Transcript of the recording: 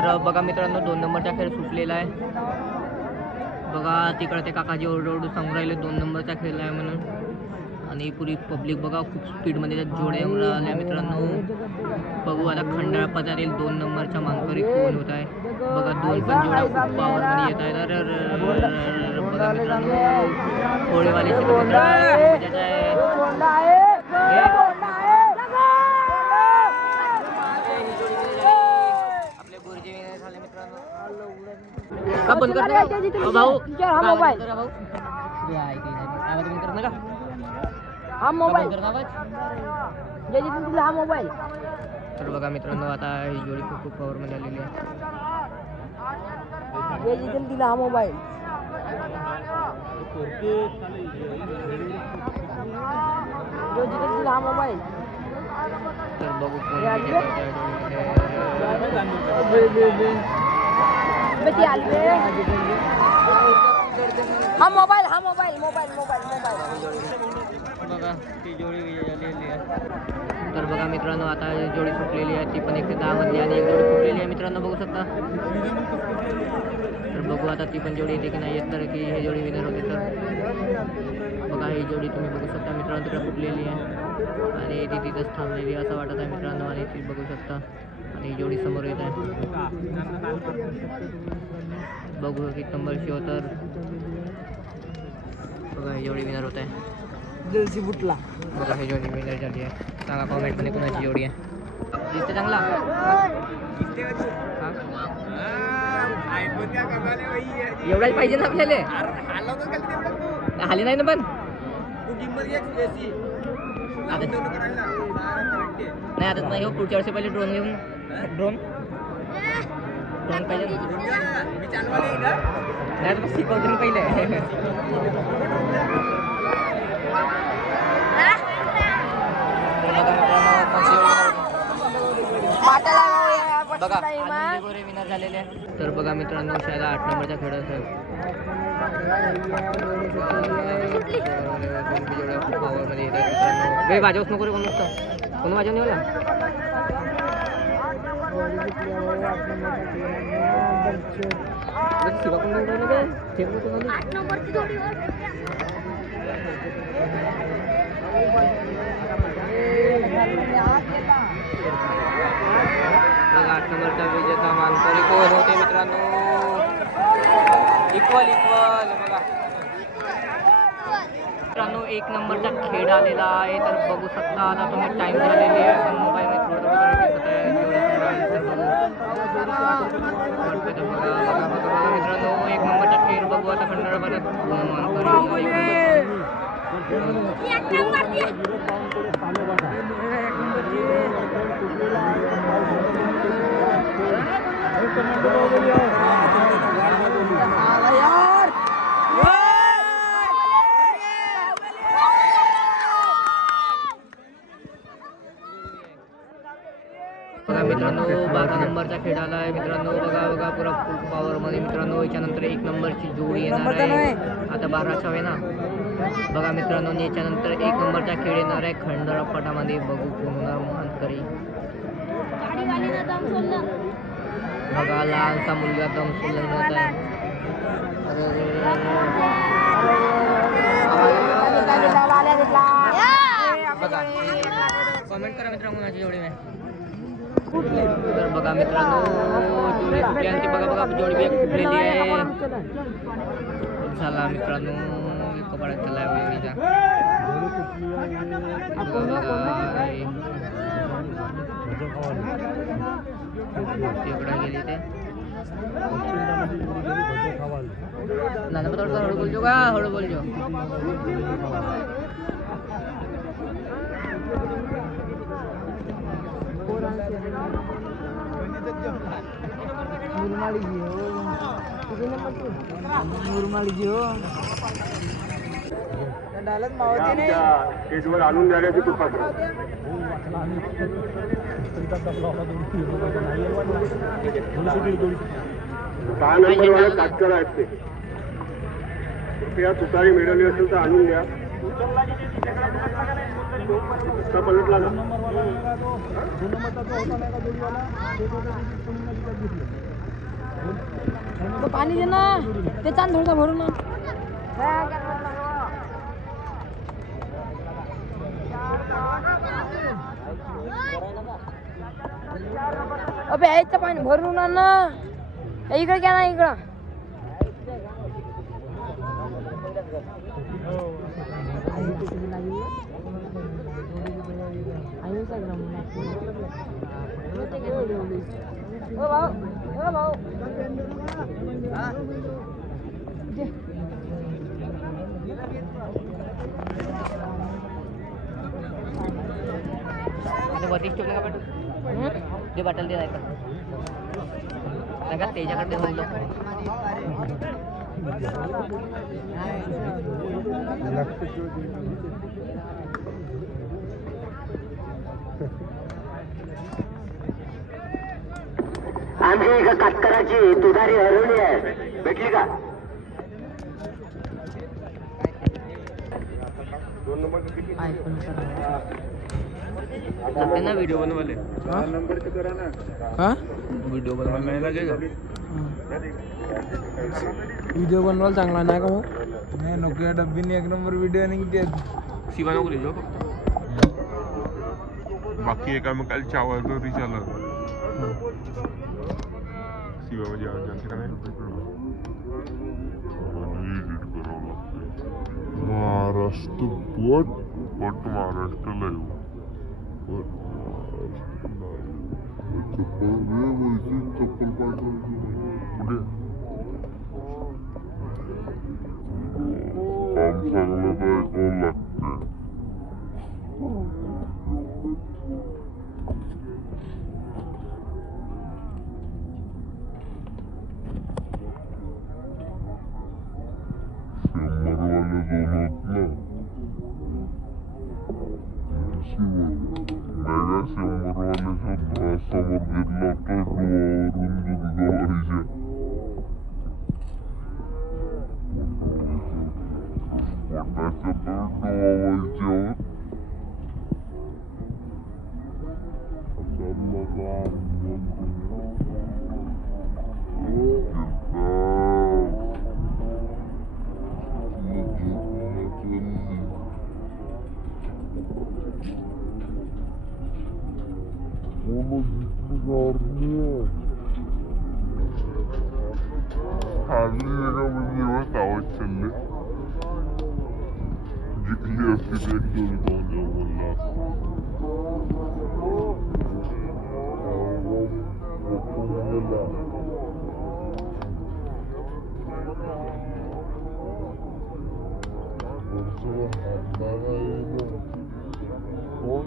तर बघा मित्रांनो 2 नंबरचा खेळ सुटलेला आहे. बघा तिकडे ते काकाजी ओरडू सांगून राहिले 2 नंबरचा खेळ आहे म्हणून. आणि पुरी पब्लिक बघा खूप स्पीडमध्ये त्या जोड्या येऊन राहिल्या मित्रांनो. बघू आता खंडाळा पजारेल 2 नंबरच्या मानकरी कोण होत आहे. बघा 2 पण जोड्या खूप पावरमध्ये येत आहेत. बघा मित्रांनो थोडेवाले आपले गुरुजी झाले मित्रांनो. का बंद करते भाऊ मोबाईल हा मोबाईल हा मोबाईल. तर बघा मित्रांनो आता ही जोडी खूप खूप पॉवरमध्ये आलेली आहे. दिला हा मोबाईल दिला हा मोबाईल. तर बघू हा मोबाईल हा मोबाईल मोबाईल मोबाईल मोबाईल. बघा ती जोडी झालेली आहे. तर बघा मित्रांनो आता जोडी सुटलेली आहे. ती पण 110 मध्ये आणि एक जोडी फुटलेली आहे मित्रांनो बघू शकता. तर बघू आता ती पण जोडी येते की नाही येत तर की हे जोडी विनर होते. तर बघा ही जोडी तुम्ही बघू शकता मित्रांनो तिकडे फुटलेली आहे आणि ती तिथंच थांबलेली असं वाटत आहे मित्रांनो. आणि ती बघू शकता आणि ही जोडी समोर येत आहे. बघू की नंबर शो. तर बघा ही जोडी विनर होत आहे. जलसी बुटला बघा ही जोडी विनर झाली आहे. सांगा कॉमेंटमध्ये कोणाची जोडी आहे. दिसते चांगला एवढाच पाहिजे ना आपल्याला. हाली नाही ना पण नाही आता नाही हो. पुढच्या वर्षी पहिले ड्रोन घेऊन ड्रोन पाहिजे नाही तर शिकवतो पहिले. बघा गोरे विनर झालेले आहे. तर बघा मित्रांनो शाळेला 8 नंबरचा खेळ असेल. पावरमध्ये येतात मित्रांनो. वाजवूच नको रे कोण नसतं कोण वाजव नाही होला. शिवा कोण राहिलं काय बघा 8 नंबरचा विजेता मानकरी कोण होते मित्रांनो. इक्वल बघा मित्रांनो 1 नंबरचा खेळ आलेला आहे. तर बघू शकता आता तुम्ही टाइम झालेली आहे पण मोबाईलमध्ये थोडं थोडं दिसत आहे. मित्रांनो 1 नंबरचा खेळ बघू आता खंडाळा परत बघा मित्रांनो 12 नंबरचा खेळ आला आहे मित्रांनो. बघा बघा पुरा फुल पॉवरमध्ये मित्रांनो. याच्यानंतर 1 नंबरची जोडी येणार आहे. आता 12चा आहे ना. बघा मित्रांनो याच्यानंतर 1 नंबरचा खेळ येणार आहे खंडाळा पटामध्ये. बघू कोण मानकरी. बघा लहानसा मुलगा दम सोडून होत आहे. बघा कमेंट करा मित्रांनो माझी जोडी आहे. तर बघा मित्रांनो जोडी फुटली आणि ती बघा बघा जोडी बी फुटलेली आहे. झाला मित्रांनो कपड्यात चला तिकडे गेली ते ना थोडं हळू बोलजो का हळू बोलजो. स्टेजवर आणून देण्याची खूप पात्र 6 नंबरवाले काटकर आहेत ते. कृपया तुतारी मिळवली असेल तर आणून द्या. पलटला ना पाणी दे ना ते चांद थोडं भरून ना अबे यायचं पाणी भरून आण ना इकडे घ्या ना इकडं आता वरती ठेवलं का पाठवू ते बॉटल दे नाही का त्याच्याकडे बोललो आमची एका कातकराची तुधारी हरवली आहे भेटली का 2 नंबर किती ना व्हिडिओ बनवाले नंबरचे करा ना व्हिडिओ बनवायला नाही लागेल व्हिडिओ बनवायला चांगला नाही का मग नाही नोकिया डब्बीने 1 नंबर व्हिडिओ निघते शिवा नको लिहिजो बाकी एकामेकाला चावायचं रिचाला शिवा म्हणजे आवाज का नाही महाराष्ट्र पट महाराष्ट्र लाईव्ह चप्पल कुठे काम चांगलं काय लागते शंभरवाले समोर घेतला तर डोळावरून दुर्गावारीच्या पोटाच्या तर डोळावारीच्या जिंकली असती ते एक दोन